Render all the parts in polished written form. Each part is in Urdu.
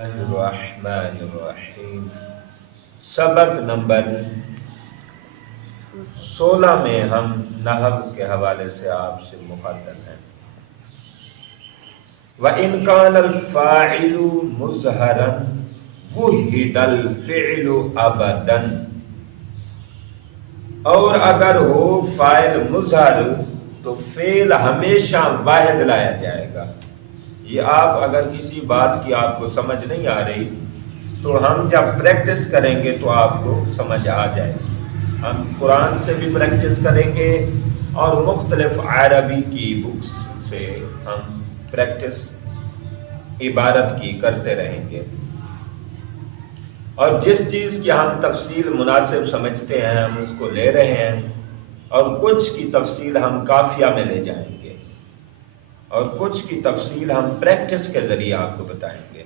الرحمن الرحیم۔ سبق نمبر 16 میں ہم نحو کے حوالے سے آپ سے مخاطب ہیں۔ وَإِنْ كَانَ الْفَاعِلُ مُظْهَرًا وُحِدَ الْفِعْلُ أَبَدًا، اور اگر ہو فاعل مظہر تو فعل ہمیشہ واحد لایا جائے گا۔ یہ آپ اگر کسی بات کی آپ کو سمجھ نہیں آ رہی تو ہم جب پریکٹس کریں گے تو آپ کو سمجھ آ جائے گی۔ ہم قرآن سے بھی پریکٹس کریں گے اور مختلف عربی کی بکس سے ہم پریکٹس عبارت کی کرتے رہیں گے، اور جس چیز کی ہم تفصیل مناسب سمجھتے ہیں ہم اس کو لے رہے ہیں، اور کچھ کی تفصیل ہم قافیہ میں لے جائیں گے، اور کچھ کی تفصیل ہم پریکٹس کے ذریعے آپ کو بتائیں گے۔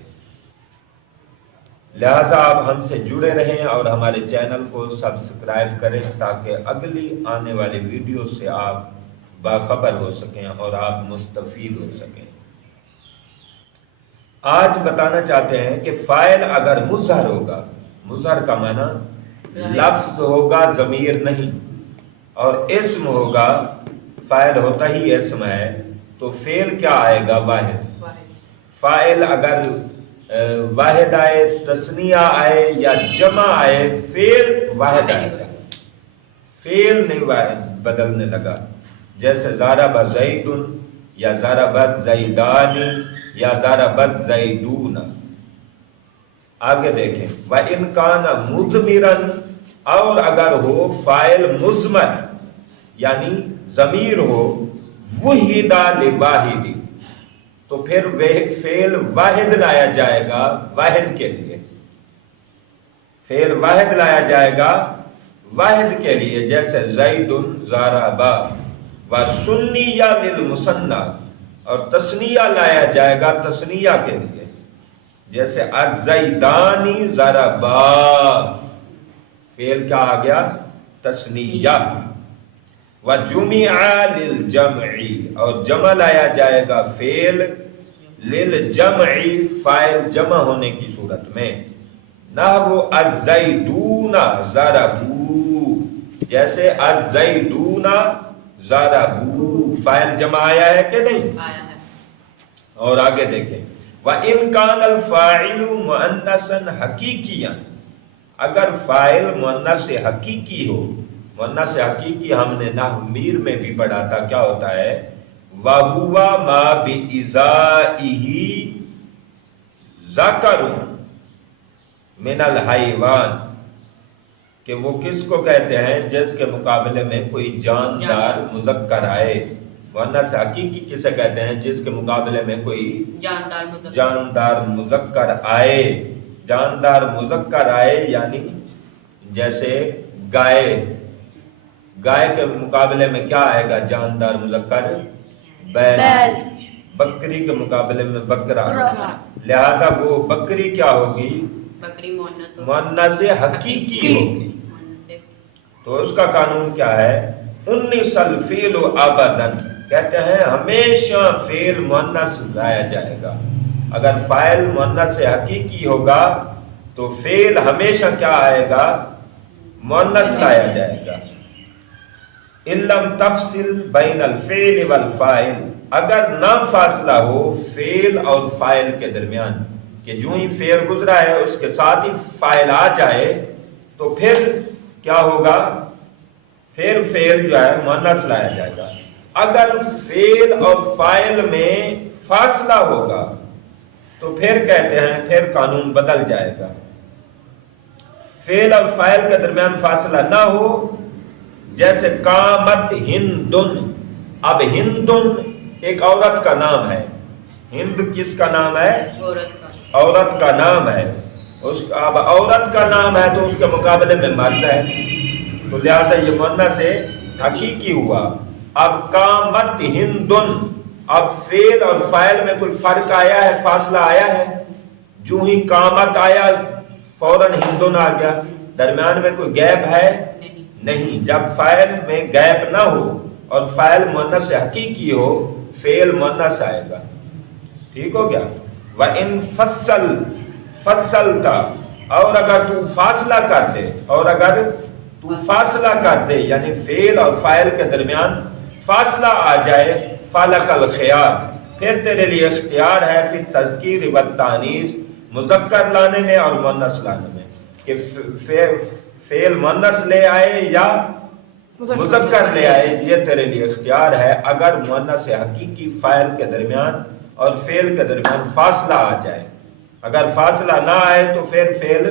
لہٰذا آپ ہم سے جڑے رہیں اور ہمارے چینل کو سبسکرائب کریں تاکہ اگلی آنے والی ویڈیو سے آپ باخبر ہو سکیں اور آپ مستفید ہو سکیں۔ آج بتانا چاہتے ہیں کہ فاعل اگر مظہر ہوگا، مظہر کا معنی لفظ ہوگا ضمیر نہیں، اور اسم ہوگا، فاعل ہوتا ہی اسم ہے، تو فعل کیا آئے گا؟ واحد۔ فاعل اگر واحد آئے، تثنیہ آئے یا جمع آئے، فعل واحد آئے گا، فعل نہیں واحد بدلنے لگا۔ جیسے ضرب زید یا ضرب زیدان یا ضرب زیدون۔ آگے دیکھیں، وَإِنْ كَانَ مُضْمِرًا، اور اگر ہو فاعل مضمر یعنی ضمیر ہو، وُحِدَ لِوَاحِدِ، تو پھر فعل واحد لایا جائے گا واحد کے لیے، فعل واحد لایا جائے گا واحد کے لیے۔ جیسے زید ضرب، وَسُنِّيَ لِلْمُثَنَّى، اور تثنیہ لایا جائے گا تثنیہ کے لیے۔ جیسے الزیدان ضربا، فعل کیا آ گیا؟ تثنیہ۔ وَجُمِعَ لِلْجَمْعِ، اور جمع لایا جائے گا فعل للجمع، فاعل جمع ہونے کی صورت میں۔ نحو الزیدون ضربوا، جیسے الزیدون ضربوا، فاعل جمع آیا ہے کہ نہیں؟ آیا ہے۔ اور آگے دیکھیں، وَإِنْ كَانَ الْفَاعِلُ مُؤَنَّثًا حَقِيقِيًّا، اگر فاعل مؤنث حقیقی ہو، مؤنث حقیقی ہم نے نحو میر میں بھی پڑھا تھا، کیا ہوتا ہے؟ وَهُوَ مَا بِإِزَائِهِ ذَكَرٌ مِنَ الْحَيْوَانِ، کہ وہ کس کو کہتے ہیں؟ جس کے مقابلے میں کوئی جاندار مذکر آئے۔ مؤنث حقیقی کسے کہتے ہیں؟ جس کے مقابلے میں کوئی جاندار مذکر آئے۔ جاندار مذکر آئے یعنی جیسے گائے، گائے کے مقابلے میں کیا آئے گا جاندار مذکر؟ بیل۔ بکری کے مقابلے میں بکرا، لہذا وہ بکری کیا ہوگی؟ بکری مؤنث حقیقی ہوگی۔ تو اس کا قانون کیا ہے؟ اُنِّثَ الْفِعْلُ أَبَدًا، کہتے ہیں ہمیشہ فعل مؤنث لایا جائے گا۔ اگر فاعل مؤنث حقیقی ہوگا تو فعل ہمیشہ کیا آئے گا؟ مؤنث لایا جائے گا۔ إِن لَمْ تَفْصِلْ بَيْنَ الْفِعْلِ وَالْفَاعِلِ، اگر نہ فاصلہ ہو فعل اور فاعل کے درمیان، کہ جو ہی فعل گزرا ہے اس کے ساتھ ہی فاعل آ جائے، تو پھر کیا ہوگا؟ پھر فعل جو ہے مؤنث لایا جائے گا۔ اگر فعل اور فاعل میں فاصلہ ہوگا تو پھر کہتے ہیں پھر قانون بدل جائے گا۔ فعل اور فاعل کے درمیان فاصلہ نہ ہو، جیسے قامت ہندن، اب ہندن ایک عورت کا نام ہے، ہند کس کا نام ہے؟ عورت کا نام ہے۔ اب عورت کا نام ہے تو اس کے مقابلے میں مرد ہے، تو لہٰذا یہ مؤنث حقیقی ہوا۔ اب قامت ہندن، اب فعل اور فاعل میں کوئی فرق آیا ہے؟ فاصلہ آیا ہے؟ جو ہی قامت آیا فوراً ہندن آ گیا، درمیان میں کوئی گیپ ہے؟ نہیں۔ جب فاعل میں گیپ نہ ہو اور فاعل مؤنث حقیقی ہو، فعل مؤنث آئے گا۔ ٹھیک ہو گیا؟ وَإِن فَصَّلْ فصلتا، اور اگر تو فاصلہ کر دے، اور اگر تو فاصلہ کر دے یعنی فعل اور فاعل کے درمیان فاصلہ آ جائے، فالک الخیار، پھر تیرے لیے اختیار ہے فی تذکیر و تانیث، مذکر لانے میں اور مؤنث لانے میں، کہ فعل مؤنث لے آئے یا مذکر لے آئے، یہ تیرے لیے اختیار ہے اگر مؤنث حقیقی فاعل کے درمیان اور فعل کے درمیان فاصلہ آ جائے۔ اگر فاصلہ نہ آئے تو پھر فعل